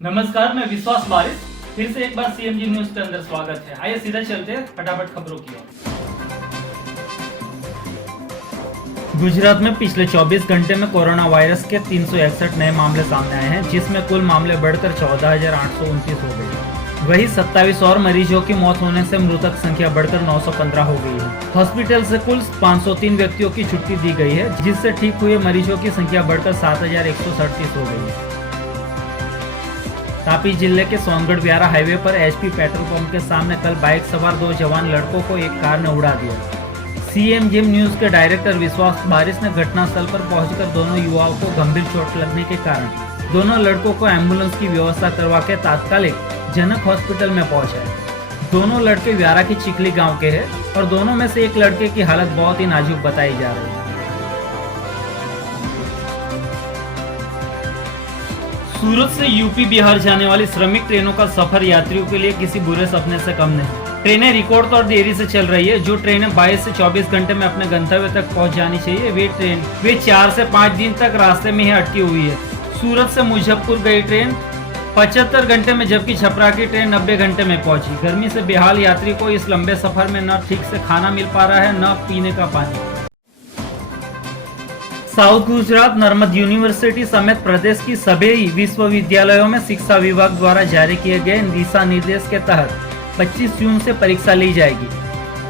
नमस्कार, मैं विश्वास बारिश फिर से एक बार सीएमजी न्यूज के अंदर स्वागत है। आइए सीधा चलते हैं फटाफट खबरों की ओर। गुजरात में पिछले 24 घंटे में कोरोना वायरस के 361 नए मामले सामने आए हैं, जिसमें कुल मामले बढ़कर 14,829 हो गए। वहीं 27 और मरीजों की मौत होने से मृतक संख्या बढ़कर 915 हो गई है। हॉस्पिटल से कुल 503 व्यक्तियों की छुट्टी दी गई है, जिससे ठीक हुए मरीजों की संख्या बढ़कर 7,137 हो गई है। तापी जिले के सोनगढ़ व्यारा हाईवे पर एचपी पेट्रोल पंप के सामने कल बाइक सवार दो जवान लड़कों को एक कार ने उड़ा दिया। सीएमजी न्यूज के डायरेक्टर विश्वास बारिश ने घटनास्थल पर पहुंचकर दोनों युवाओं को गंभीर चोट लगने के कारण दोनों लड़कों को एम्बुलेंस की व्यवस्था करवा के तात्कालिक जनक हॉस्पिटल में पहुंचाए। दोनों लड़के व्यारा की चिखली गाँव के हैं और दोनों में से एक लड़के की हालत बहुत ही नाजुक बताई जा रही है। सूरत से यूपी बिहार जाने वाली श्रमिक ट्रेनों का सफर यात्रियों के लिए किसी बुरे सपने से कम नहीं। ट्रेनें रिकॉर्ड तौर देरी से चल रही है। जो ट्रेनें 22 से 24 घंटे में अपने गंतव्य तक पहुंच जानी चाहिए, वे 4 से 5 दिन तक रास्ते में ही अटकी हुई है। सूरत से मुजफ्फरपुर गई ट्रेन 75 घंटे में, जबकि छपरा की ट्रेन 90 घंटे में पहुंची। गर्मी से बेहाल यात्री को इस लंबे सफर में न ठीक से खाना मिल पा रहा है, न पीने का पानी। साउथ गुजरात नर्मद यूनिवर्सिटी समेत प्रदेश की सभी विश्वविद्यालयों में शिक्षा विभाग द्वारा जारी किए गए दिशा निर्देश के तहत 25 जून से परीक्षा ली जाएगी।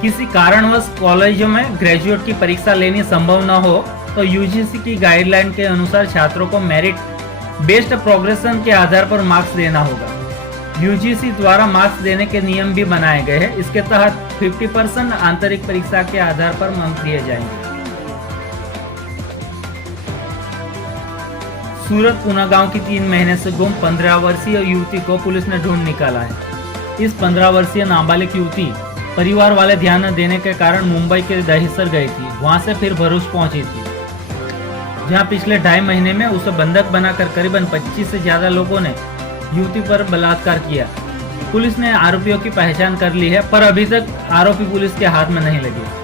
किसी कारणवश कॉलेजों में ग्रेजुएट की परीक्षा लेनी संभव न हो तो यूजीसी की गाइडलाइन के अनुसार छात्रों को मेरिट बेस्ड प्रोग्रेशन के आधार पर मार्क्स देना होगा। यूजीसी द्वारा मार्क्स देने के नियम भी बनाए गए हैं। इसके तहत 50% आंतरिक परीक्षा के आधार पर अंक दिए जाएंगे। सूरत पुना गांव की 3 महीने से गुम 15 वर्षीय युवती को पुलिस ने ढूंढ निकाला है। इस 15 वर्षीय नाबालिग युवती परिवार वाले ध्यान न देने के कारण मुंबई के दहिसर गई थी। वहां से फिर भरूच पहुंची थी, जहां पिछले 2.5 महीने में उसे बंधक बनाकर करीबन 25 से ज्यादा लोगों ने युवती पर बलात्कार किया। पुलिस ने आरोपियों की पहचान कर ली है, पर अभी तक आरोपी पुलिस के हाथ में नहीं लगे।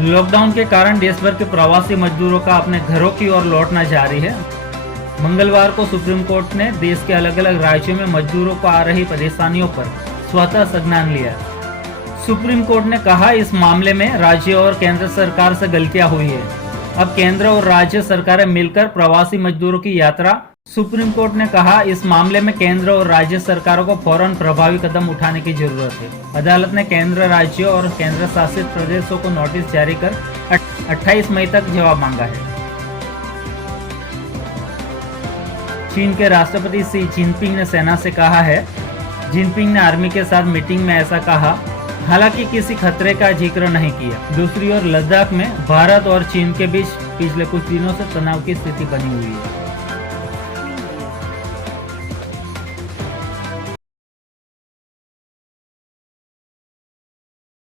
लॉकडाउन के कारण देश भर के प्रवासी मजदूरों का अपने घरों की ओर लौटना जारी है। मंगलवार को सुप्रीम कोर्ट ने देश के अलग अलग राज्यों में मजदूरों को आ रही परेशानियों पर स्वतः संज्ञान लिया। सुप्रीम कोर्ट ने कहा, इस मामले में राज्य और केंद्र सरकार से गलतियां हुई है। अब केंद्र और राज्य सरकारें मिलकर प्रवासी मजदूरों की यात्रा। सुप्रीम कोर्ट ने कहा, इस मामले में केंद्र और राज्य सरकारों को फौरन प्रभावी कदम उठाने की जरूरत है। अदालत ने केंद्र, राज्यों और केंद्र शासित प्रदेशों को नोटिस जारी कर 28 मई तक जवाब मांगा है। चीन के राष्ट्रपति शी जिनपिंग ने सेना से कहा है। जिनपिंग ने आर्मी के साथ मीटिंग में ऐसा कहा, हालांकि किसी खतरे का जिक्र नहीं किया। दूसरी ओर लद्दाख में भारत और चीन के बीच पिछले कुछ दिनों से तनाव की स्थिति बनी हुई है।